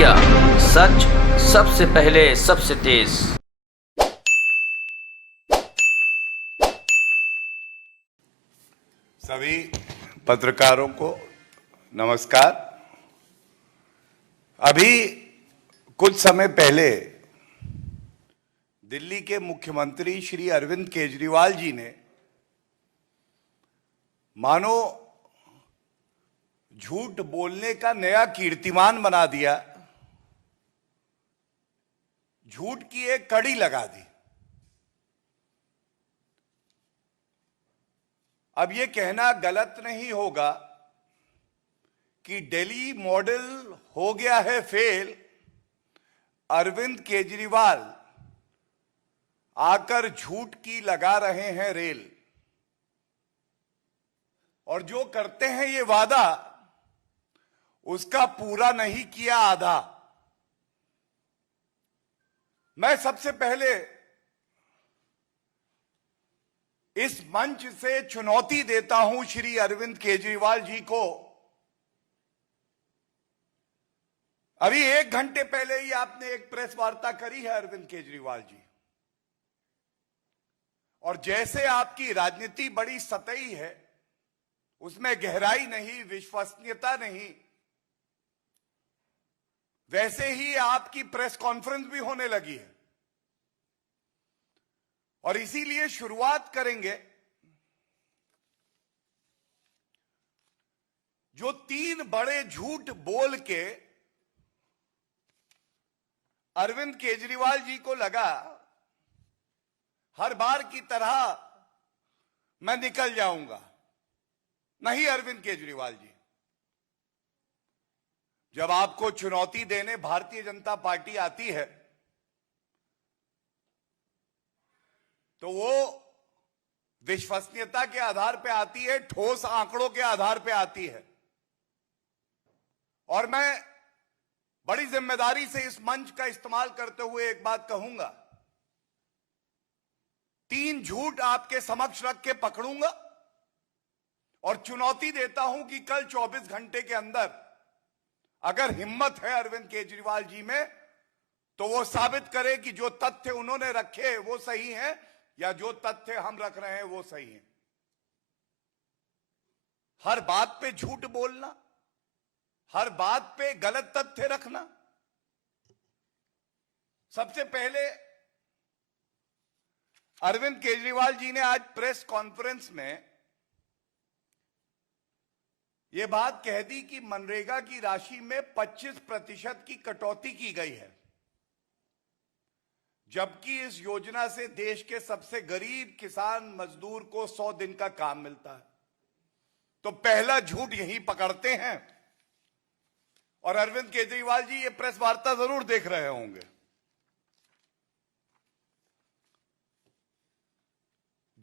India, सच सबसे पहले सबसे तेज। सभी पत्रकारों को नमस्कार। अभी कुछ समय पहले दिल्ली के मुख्यमंत्री श्री अरविंद केजरीवाल जी ने मानो झूठ बोलने का नया कीर्तिमान बना दिया, झूठ की एक कड़ी लगा दी। अब ये कहना गलत नहीं होगा कि दिल्ली मॉडल हो गया है फेल, अरविंद केजरीवाल आकर झूठ की लगा रहे हैं रेल। और जो करते हैं ये वादा, उसका पूरा नहीं किया आधा। मैं सबसे पहले इस मंच से चुनौती देता हूं श्री अरविंद केजरीवाल जी को। अभी 1 घंटे पहले ही आपने एक प्रेस वार्ता करी है अरविंद केजरीवाल जी, और जैसे आपकी राजनीति बड़ी सतही है, उसमें गहराई नहीं, विश्वसनीयता नहीं, वैसे ही आपकी प्रेस कॉन्फ्रेंस भी होने लगी है। और इसीलिए शुरुआत करेंगे जो 3 बड़े झूठ बोल के अरविंद केजरीवाल जी को लगा हर बार की तरह मैं निकल जाऊंगा। नहीं अरविंद केजरीवाल जी, जब आपको चुनौती देने भारतीय जनता पार्टी आती है तो वो विश्वसनीयता के आधार पे आती है, ठोस आंकड़ों के आधार पे आती है। और मैं बड़ी जिम्मेदारी से इस मंच का इस्तेमाल करते हुए एक बात कहूंगा, 3 झूठ आपके समक्ष रख के पकड़ूंगा और चुनौती देता हूं कि कल 24 घंटे के अंदर अगर हिम्मत है अरविंद केजरीवाल जी में, तो वो साबित करे कि जो तथ्य उन्होंने रखे वो सही हैं या जो तथ्य हम रख रहे हैं वो सही हैं। हर बात पे झूठ बोलना, हर बात पे गलत तथ्य रखना। सबसे पहले अरविंद केजरीवाल जी ने आज प्रेस कॉन्फ्रेंस में यह बात कह दी कि मनरेगा की राशि में 25% की कटौती की गई है, जबकि इस योजना से देश के सबसे गरीब किसान मजदूर को 100 दिन का काम मिलता है। तो पहला झूठ यहीं पकड़ते हैं। और अरविंद केजरीवाल जी ये प्रेस वार्ता जरूर देख रहे होंगे।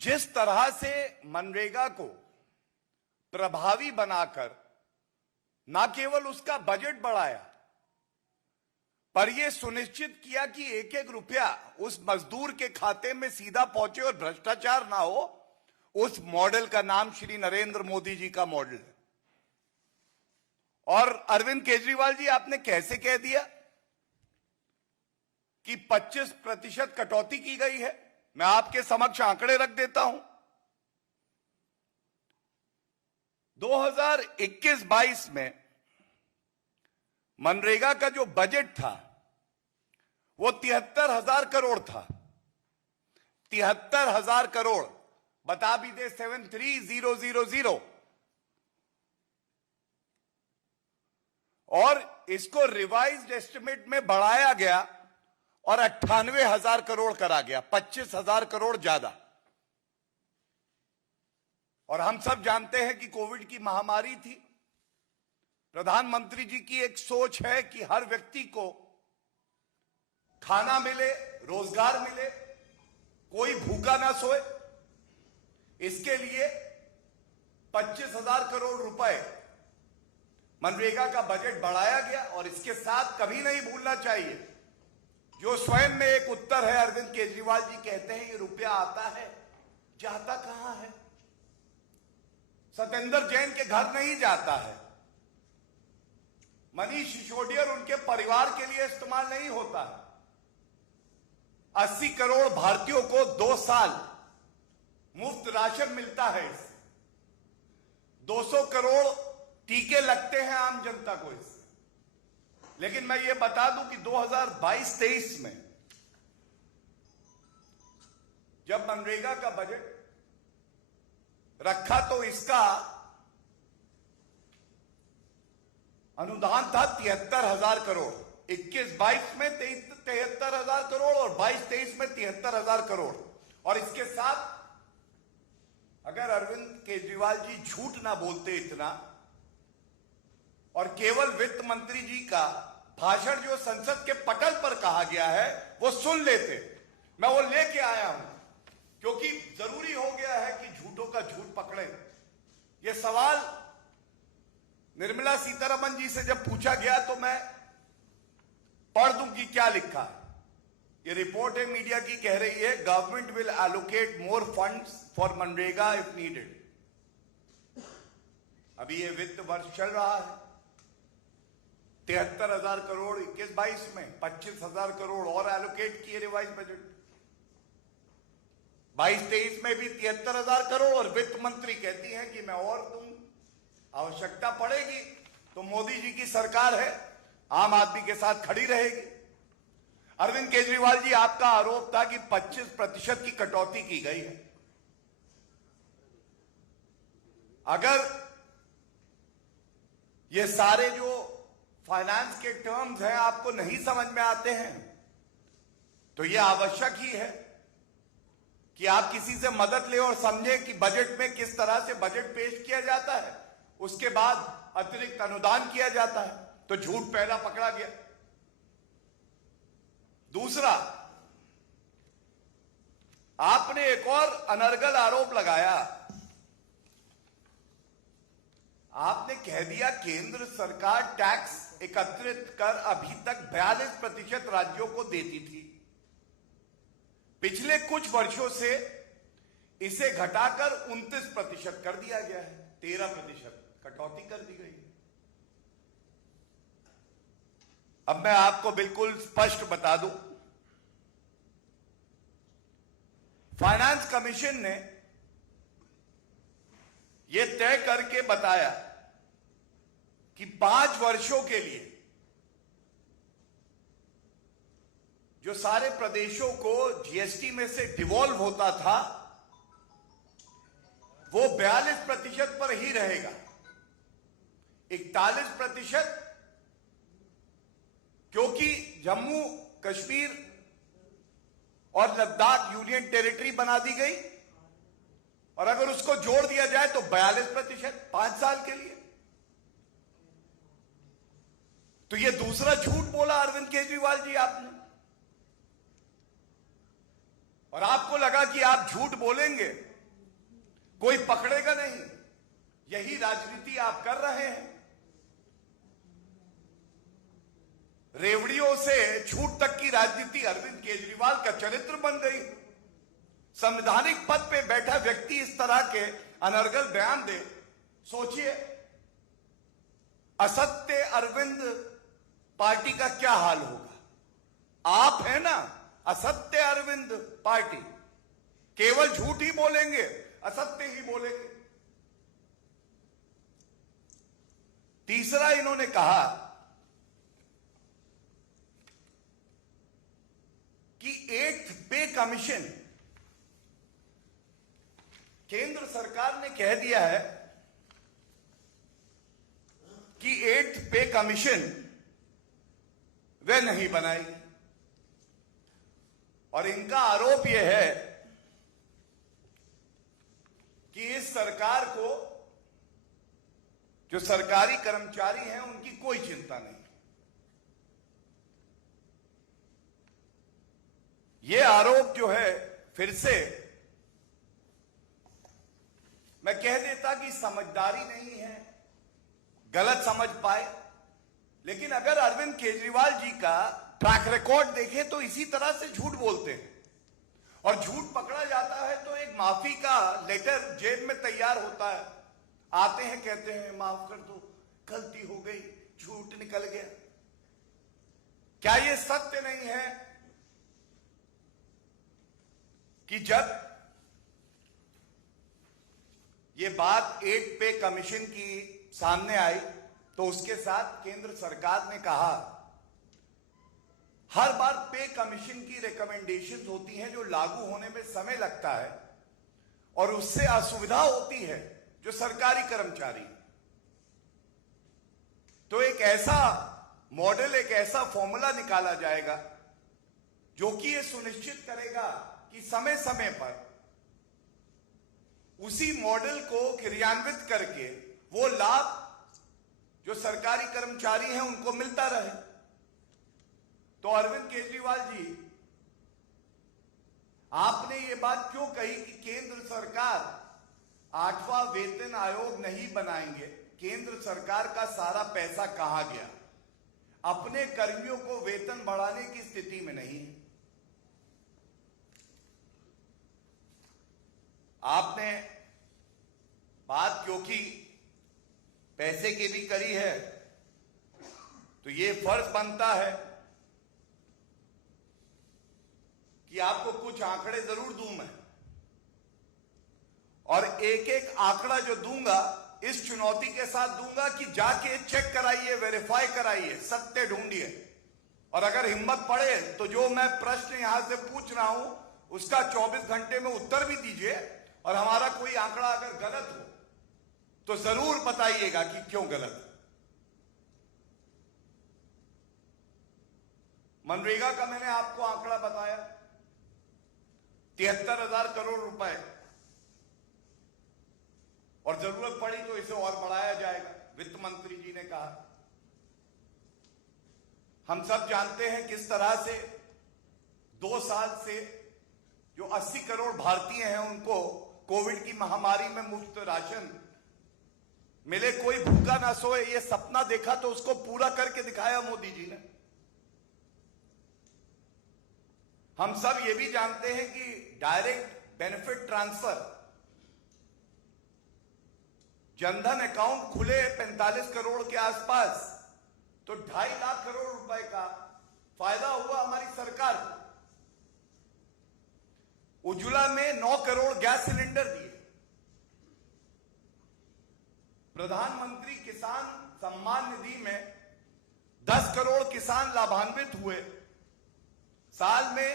जिस तरह से मनरेगा को प्रभावी बनाकर ना केवल उसका बजट बढ़ाया, पर यह सुनिश्चित किया कि एक एक रुपया उस मजदूर के खाते में सीधा पहुंचे और भ्रष्टाचार ना हो, उस मॉडल का नाम श्री नरेंद्र मोदी जी का मॉडल है। और अरविंद केजरीवाल जी, आपने कैसे कह दिया कि 25% कटौती की गई है? मैं आपके समक्ष आंकड़े रख देता हूं। 2021-22 में मनरेगा का जो बजट था वो 73,000 करोड़ था। 73,000 करोड़, बता भी दे 73,000, और इसको रिवाइज्ड एस्टिमेट में बढ़ाया गया और 98,000 करोड़ करा गया, 25,000 करोड़ ज्यादा। और हम सब जानते हैं कि कोविड की महामारी थी। प्रधानमंत्री जी की एक सोच है कि हर व्यक्ति को खाना मिले, रोजगार मिले, कोई भूखा ना सोए। इसके लिए 25,000 करोड़ रुपए मनरेगा का बजट बढ़ाया गया। और इसके साथ कभी नहीं भूलना चाहिए, जो स्वयं में एक उत्तर है, अरविंद केजरीवाल जी कहते हैं ये रुपया आता है, जाता कहां है? सत्येंद्र जैन के घर नहीं जाता है, मनीष सिसोदिया और उनके परिवार के लिए इस्तेमाल नहीं होता है। 80 करोड़ भारतीयों को 2 साल मुफ्त राशन मिलता है इससे। 200 करोड़ टीके लगते हैं आम जनता को इससे। लेकिन मैं ये बता दूं कि 2022-23 में जब मनरेगा का बजट रखा तो इसका अनुदान था 73,000 करोड़। 21-22 में 73,000 करोड़ और 22-23 में 73,000 करोड़। और इसके साथ अगर अरविंद केजरीवाल जी झूठ ना बोलते इतना और केवल वित्त मंत्री जी का भाषण जो संसद के पटल पर कहा गया है वो सुन लेते, मैं वो लेके आया हूं, क्योंकि जरूरी हो गया है कि झूठों का झूठ पकड़े। ये सवाल निर्मला सीतारमण जी से जब पूछा गया तो मैं पढ़ दूं कि क्या लिखा है। ये रिपोर्ट है मीडिया की, कह रही है government will allocate more funds for MNREGA if needed. अभी ये वित्त वर्ष चल रहा है, 73,000 करोड़ 21-22 में, 25,000 करोड़ और एलोकेट किए रिवाइज बजट। 22-23 में भी 73,000 करोड़ और वित्त मंत्री कहती हैं कि मैं और दूं, आवश्यकता पड़ेगी तो मोदी जी की सरकार है, आम आदमी के साथ खड़ी रहेगी। अरविंद केजरीवाल जी, आपका आरोप था कि 25% की कटौती की गई है। अगर ये सारे जो फाइनेंस के टर्म्स हैं आपको नहीं समझ में आते हैं तो यह आवश्यक ही है कि आप किसी से मदद लें और समझें कि बजट में किस तरह से बजट पेश किया जाता है, उसके बाद अतिरिक्त अनुदान किया जाता है। तो झूठ पहला पकड़ा गया। दूसरा, आपने एक और अनर्गल आरोप लगाया। आपने कह दिया केंद्र सरकार टैक्स एकत्रित कर अभी तक 42% राज्यों को देती थी, पिछले कुछ वर्षों से इसे घटाकर 29% कर दिया गया है, 13% कटौती कर दी गई। अब मैं आपको बिल्कुल स्पष्ट बता दूं, फाइनेंस कमीशन ने यह तय करके बताया कि 5 वर्षों के लिए जो सारे प्रदेशों को जीएसटी में से डिवॉल्व होता था वो 42% पर ही रहेगा। 41% क्योंकि जम्मू कश्मीर और लद्दाख यूनियन टेरिटरी बना दी गई, और अगर उसको जोड़ दिया जाए तो 42% 5 साल के लिए। तो यह दूसरा झूठ बोला अरविंद केजरीवाल जी आपने, और आपको लगा कि आप झूठ बोलेंगे कोई पकड़ेगा नहीं। यही राजनीति आप कर रहे हैं। रेवड़ियों से झूठ तक की राजनीति अरविंद केजरीवाल का चरित्र बन गई। संवैधानिक पद पे बैठा व्यक्ति इस तरह के अनर्गल बयान दे, सोचिए असत्य अरविंद पार्टी का क्या हाल होगा। आप है ना असत्य अरविंद पार्टी, केवल झूठ ही बोलेंगे, असत्य ही बोलेंगे। तीसरा, इन्होंने कहा कि 8th पे कमीशन, केंद्र सरकार ने कह दिया है कि 8th पे कमीशन वे नहीं बनाएगी, और इनका आरोप यह है कि इस सरकार को जो सरकारी कर्मचारी हैं उनकी कोई चिंता नहीं। यह आरोप जो है, फिर से मैं कह देता कि समझदारी नहीं है, गलत समझ पाए, लेकिन अगर अरविंद केजरीवाल जी का ट्रैक रिकॉर्ड देखें तो इसी तरह से झूठ बोलते हैं, और झूठ पकड़ा जाता है तो एक माफी का लेटर जेब में तैयार होता है। आते हैं, कहते हैं माफ कर दो, गलती हो गई, झूठ निकल गया। क्या यह सत्य नहीं है कि जब ये बात 8 पे कमीशन की सामने आई तो उसके साथ केंद्र सरकार ने कहा हर बार पे कमीशन की रिकमेंडेशंस होती हैं जो लागू होने में समय लगता है और उससे असुविधा होती है जो सरकारी कर्मचारी। तो एक ऐसा मॉडल, एक ऐसा फॉर्मूला निकाला जाएगा जो कि यह सुनिश्चित करेगा कि समय समय पर उसी मॉडल को क्रियान्वित करके वो लाभ जो सरकारी कर्मचारी हैं उनको मिलता रहे। तो अरविंद केजरीवाल जी, आपने ये बात क्यों कही कि केंद्र सरकार 8वां वेतन आयोग नहीं बनाएंगे? केंद्र सरकार का सारा पैसा कहां गया? अपने कर्मियों को वेतन बढ़ाने की स्थिति में नहीं है। आपने बात क्योंकि पैसे की भी करी है तो ये फर्ज बनता है कि आपको कुछ आंकड़े जरूर दूं मैं, और एक एक आंकड़ा जो दूंगा इस चुनौती के साथ दूंगा कि जाके चेक कराइए, वेरीफाई कराइए, सत्य ढूंढिए, और अगर हिम्मत पड़े तो जो मैं प्रश्न यहां से पूछ रहा हूं उसका 24 घंटे में उत्तर भी दीजिए, और हमारा कोई आंकड़ा अगर गलत हो तो जरूर बताइएगा कि क्यों गलत है। मनरेगा का मैंने आपको आंकड़ा बताया 73,000 करोड़ रुपए, और जरूरत पड़ी तो इसे और बढ़ाया जाएगा, वित्त मंत्री जी ने कहा। हम सब जानते हैं किस तरह से 2 साल से जो 80 करोड़ भारतीय हैं उनको कोविड की महामारी में मुफ्त राशन मिले, कोई भूखा ना सोए, ये सपना देखा तो उसको पूरा करके दिखाया मोदी जी ने। हम सब ये भी जानते हैं कि direct benefit transfer, Jan Dhan account खुले 45 करोड़ के आसपास, तो 2.5 लाख करोड़ रुपए का फायदा हुआ हमारी सरकार को। उज्ज्वला में 9 करोड़ गैस सिलेंडर दिए, प्रधानमंत्री किसान सम्मान निधि में 10 करोड़ किसान लाभान्वित हुए, साल में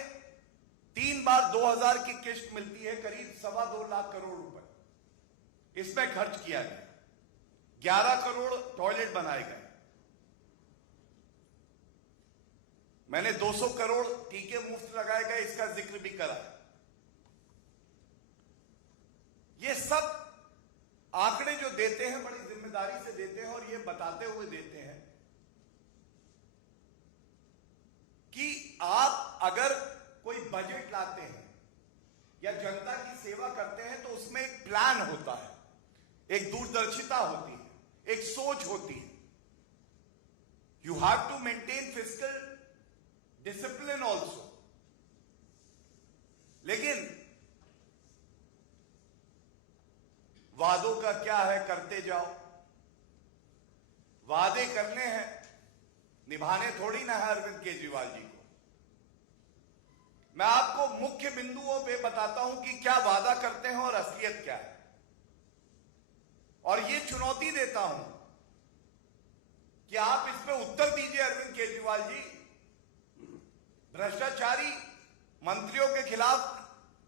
3 बार 2,000 की किस्त मिलती है, करीब 2.25 लाख करोड़ रुपए इसमें खर्च किया गया। 11 करोड़ टॉयलेट बनाए गए। मैंने 200 करोड़ टीके मुफ्त लगाए गए, इसका जिक्र भी करा। ये सब आंकड़े जो देते हैं बड़ी जिम्मेदारी से देते हैं, और ये बताते हुए देते हैं कि आप अगर कोई बजट लाते हैं या जनता की सेवा करते हैं तो उसमें एक प्लान होता है, एक दूरदर्शिता होती है, एक सोच होती है। You have to maintain fiscal discipline also. लेकिन वादों का क्या है, करते जाओ। वादे करने हैं, निभाने थोड़ी ना है अरविंद केजरीवाल जी को। मैं आपको मुख्य बिंदुओं पे बताता हूं कि क्या वादा करते हैं और असलियत क्या है, और ये चुनौती देता हूं कि आप इस पे उत्तर दीजिए अरविंद केजरीवाल जी। भ्रष्टाचारी मंत्रियों के खिलाफ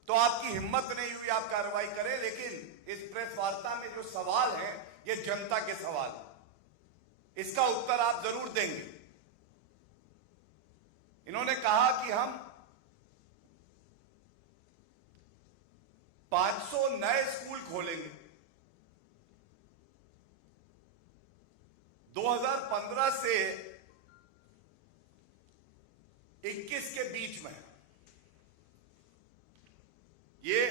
तो आपकी हिम्मत नहीं हुई आप कार्रवाई करें, लेकिन इस प्रेस वार्ता में जो सवाल हैं ये जनता के सवाल हैं, इसका उत्तर आप जरूर देंगे। इन्होंने कहा कि हम 500 नए स्कूल खोलेंगे। 2015 से 21 के बीच में ये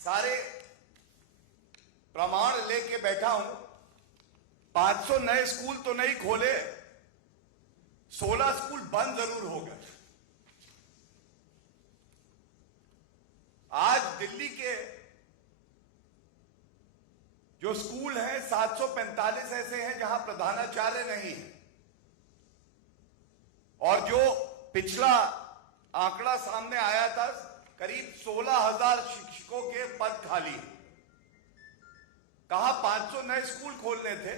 सारे प्रमाण लेके बैठा हूं। 500 नए स्कूल तो नहीं खोले, 16 स्कूल बंद जरूर हो गए। आज दिल्ली के जो स्कूल हैं 745 ऐसे हैं जहां प्रधानाचार्य नहीं है, और जो पिछला आंकड़ा सामने आया था करीब 16,000 शिक्षकों के पद खाली हैं। कहा 500 नए स्कूल खोलने थे,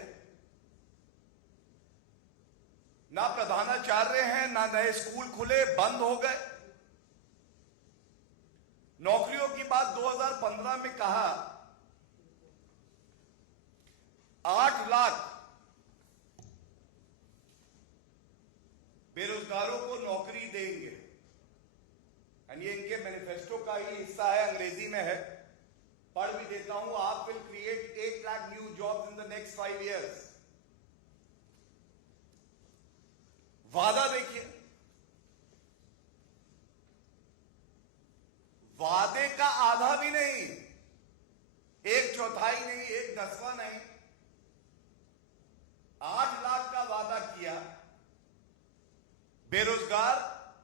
ना प्रधानाचार्य हैं ना नए स्कूल खुले, बंद हो गए। नौकरियों की बात 2015 में कहा 8 लाख बेरोजगारों को नौकरी देंगे, और ये इनके मैनिफेस्टो का ही हिस्सा है, अंग्रेजी में है, पढ़ भी देता हूं। आप will create 8 lakh new jobs in the next 5 years। वादा देखिए, वादे का आधा भी नहीं, 1/4 नहीं, 1/10 नहीं, 8 लाख का वादा किया। बेरोजगार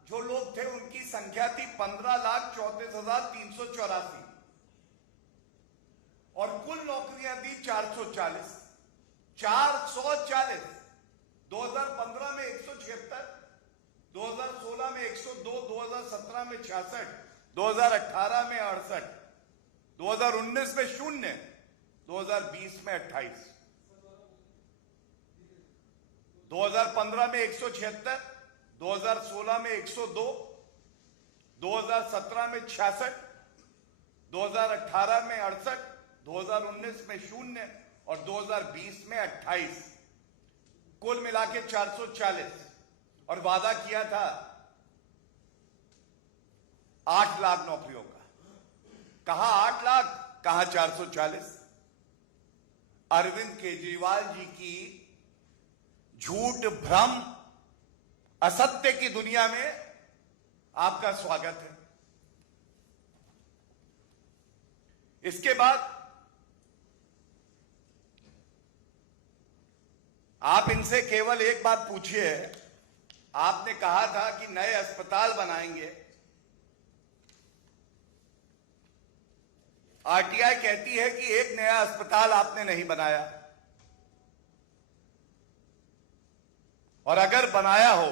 जो लोग थे उनकी संख्या थी 15,34,384, और कुल नौकरियां दी 440। 2015 में 176, 2016 में 102, 2017 में 66, 2018 में 68, 2019 में 0, 2020 में 28, 2015 में 176, 2016 में 102, 2017 में 66, 2018 में 68, 2019 में 0 और 2020 में 28, कुल मिला के 440। और वादा किया था 8 लाख नौकरियों का। कहा 8 लाख, कहा 440। अरविंद केजरीवाल जी की झूठ, भ्रम, असत्य की दुनिया में आपका स्वागत है। इसके बाद आप इनसे केवल एक बात पूछिए। आपने कहा था कि नए अस्पताल बनाएंगे, आरटीआई कहती है कि एक नया अस्पताल आपने नहीं बनाया, और अगर बनाया हो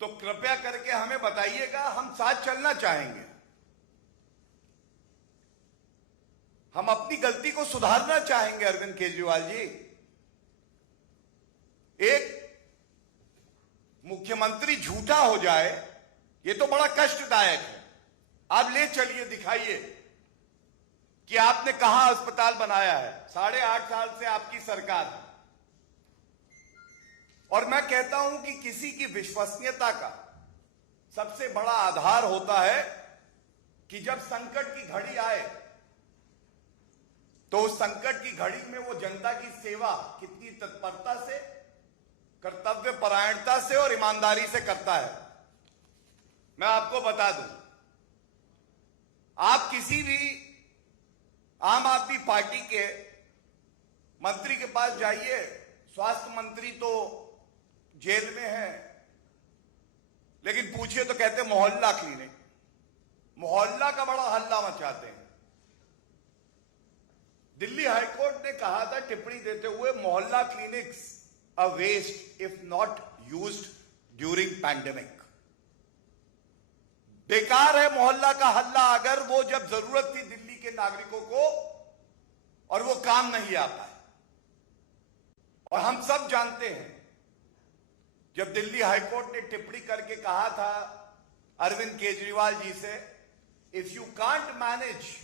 तो कृपया करके हमें बताइएगा, हम साथ चलना चाहेंगे। हम अपनी गलती को सुधारना चाहेंगे। अरविंद केजरीवाल जी, एक मुख्यमंत्री झूठा हो जाए ये तो बड़ा कष्टदायक है। आप ले चलिए, दिखाइए कि आपने कहां अस्पताल बनाया है। 8.5 साल से आपकी सरकार है, और मैं कहता हूं कि किसी की विश्वसनीयता का सबसे बड़ा आधार होता है कि जब संकट की घड़ी आए तो उस संकट की घड़ी में वो जनता की सेवा कितनी तत्परता से, कर्तव्य परायणता से और ईमानदारी से करता है। मैं आपको बता दूं, आप किसी भी आम आदमी पार्टी के मंत्री के पास जाइए, स्वास्थ्य मंत्री तो जेल में है, लेकिन पूछिए तो कहते मोहल्ला क्लिनिक। मोहल्ला का बड़ा हल्ला मचाते हैं। दिल्ली हाईकोर्ट ने कहा था टिप्पणी देते हुए, mohalla clinics a waste if not used during pandemic. बेकार है मोहल्ला का हल्ला अगर वो जब जरूरत थी दिल्ली के नागरिकों को और वो काम नहीं आ पाए। और हम सब जानते हैं, जब दिल्ली हाईकोर्ट ने टिप्पणी करके कहा था अरविंद केजरीवाल जी से, if you can't manage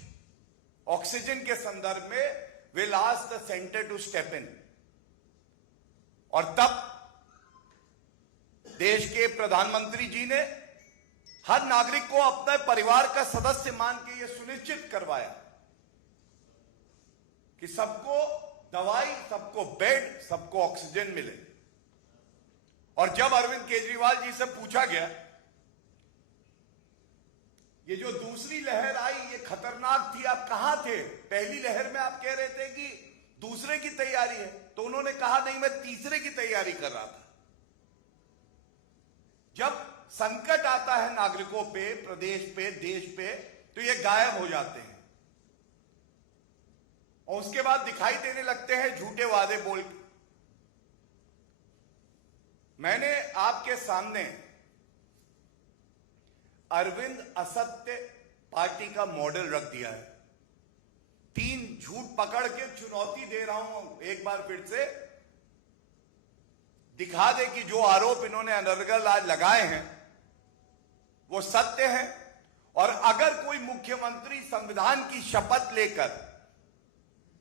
oxygen के संदर्भ में, will ask the centre to step in. और तब देश के प्रधानमंत्री जी ने हर नागरिक को अपने परिवार का सदस्य मान के यह सुनिश्चित करवाया कि सबको दवाई, सबको बेड, सबको ऑक्सीजन मिले। और जब अरविंद केजरीवाल जी से पूछा गया, ये जो दूसरी लहर आई ये खतरनाक थी, आप कहां थे? पहली लहर में आप कह रहे थे कि दूसरे की तैयारी है, तो उन्होंने कहा नहीं, मैं तीसरे की तैयारी कर रहा था। जब संकट आता है नागरिकों पे, प्रदेश पे, देश पे, तो ये गायब हो जाते हैं। और उसके बाद दिखाई देने लगते हैं झूठे वादे बोल के। मैंने आपके सामने अरविंद असत्य पार्टी का मॉडल रख दिया है। 3 झूठ पकड़ के चुनौती दे रहा हूं, एक बार फिर से दिखा दे कि जो आरोप इन्होंने अनर्गल आज लगाए हैं वो सत्य है। और अगर कोई मुख्यमंत्री संविधान की शपथ लेकर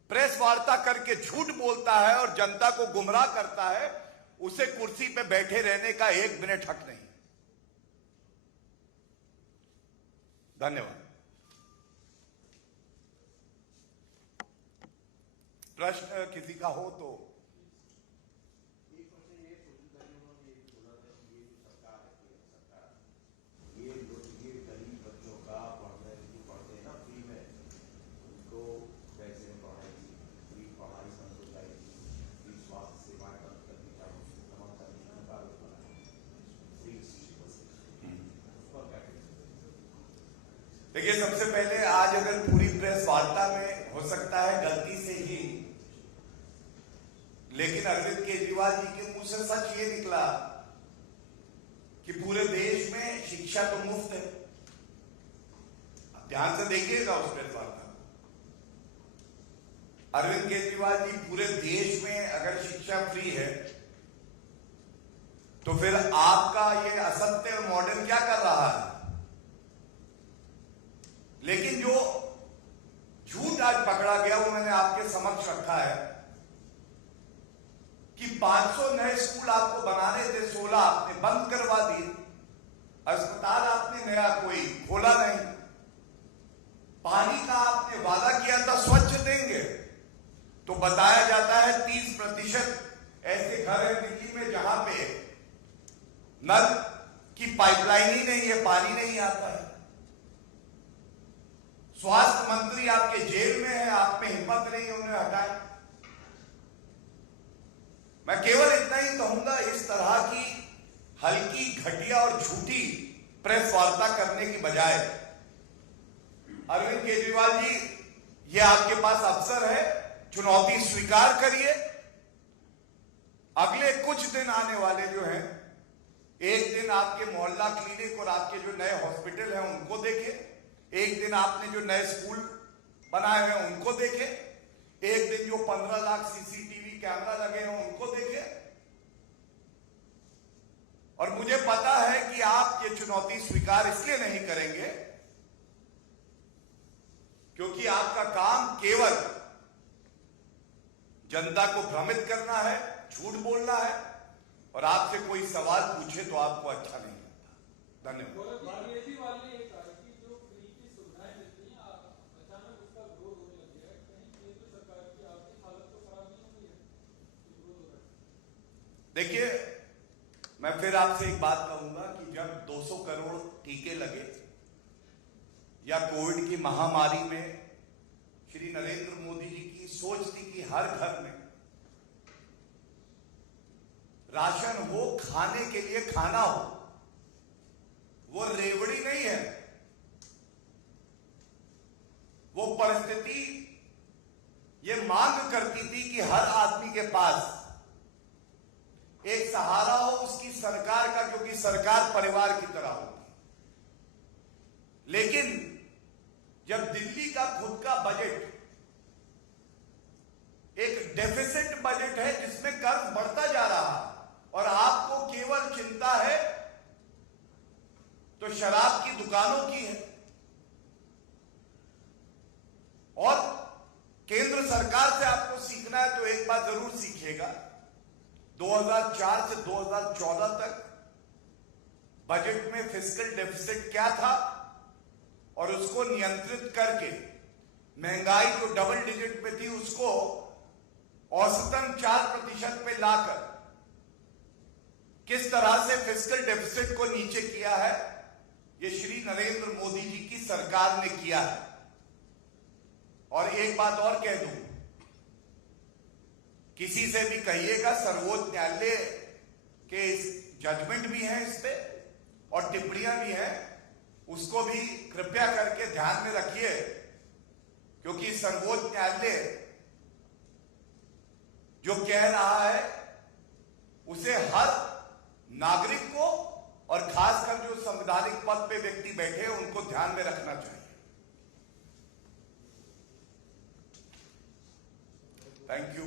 प्रेस वार्ता करके झूठ बोलता है और जनता को गुमराह करता है, उसे कुर्सी पे बैठे रहने का 1 मिनट हक नहीं। धन्यवाद। प्रश्न किसी का हो तो। देखिए, सबसे पहले आज अगर पूरी प्रेस वार्ता में हो सकता है गलती से ही, लेकिन अरविंद केजरीवाल जी के मुंह से सच ये निकला कि पूरे देश में शिक्षा तो मुफ्त है। आप ध्यान से देखिएगा उस प्रेस वार्ता। अरविंद केजरीवाल जी, पूरे देश में अगर शिक्षा फ्री है तो फिर आपका ये असत्य मॉडल क्या कर रहा है? लेकिन जो झूठ आज पकड़ा गया वो मैंने आपके समक्ष रखा है कि 500 नए स्कूल आपको बनाने थे, 16 आपने बंद करवा दिए। अस्पताल आपने नया कोई खोला नहीं। पानी का आपने वादा किया था स्वच्छ देंगे, तो बताया जाता है 30% ऐसे घर हैं दिल्ली में जहां पे नल की पाइपलाइन ही नहीं है, पानी नहीं आता है। स्वास्थ्य मंत्री आपके जेल में है, आप में हिम्मत नहीं है उन्हें हटाए। मैं केवल इतना ही कहूंगा, इस तरह की हल्की, घटिया और झूठी प्रेस वार्ता करने की बजाय अरविंद केजरीवाल जी, ये आपके पास अवसर है, चुनौती स्वीकार करिए। अगले कुछ दिन आने वाले जो हैं, एक दिन आपके मोहल्ला क्लिनिक और आपके जो नए हॉस्पिटल हैं उनको देखें, एक दिन आपने जो नए स्कूल बनाए हैं उनको देखें, एक दिन जो 15 लाख सीसीटीवी कैमरा लगे हैं उनको देखें। और मुझे पता है कि आप ये चुनौती स्वीकार इसलिए नहीं करेंगे क्योंकि आपका काम केवल जनता को भ्रमित करना है, झूठ बोलना है, और आपसे कोई सवाल पूछे तो आपको अच्छा नहीं लगता। धन्यवाद। देखिए, मैं फिर आपसे एक बात कहूंगा कि जब 200 करोड़ टीके लगे या कोविड की महामारी में श्री नरेंद्र मोदी जी की सोच थी कि हर घर में राशन हो, खाने के लिए खाना हो, वो रेवड़ी नहीं है। वो परिस्थिति ये मांग करती थी कि हर आदमी के पास एक सहारा हो उसकी सरकार का, क्योंकि सरकार परिवार की तरह होती। लेकिन जब दिल्ली का खुद का बजट एक डेफिसिट बजट है जिसमें कर्ज बढ़ता जा रहा है और आपको केवल चिंता है तो शराब की दुकानों की है, और केंद्र सरकार से आपको सीखना है तो एक बात जरूर सीखिएगा। 2004 से 2014 तक बजट में फिस्कल डेफिसिट क्या था और उसको नियंत्रित करके महंगाई जो डबल डिजिट पे थी उसको औसतन 4% पे लाकर किस तरह से फिस्कल डेफिसिट को नीचे किया है, ये श्री नरेंद्र मोदी जी की सरकार ने किया है। और एक बात और कह दूं, किसी से भी कहिएगा, सर्वोच्च न्यायालय के जजमेंट भी हैं इस पे और टिप्पणियां भी हैं, उसको भी कृपया करके ध्यान में रखिए, क्योंकि सर्वोच्च न्यायालय जो कह रहा है उसे हर नागरिक को और खासकर जो संवैधानिक पद पे व्यक्ति बैठे हैं उनको ध्यान में रखना चाहिए। Thank you.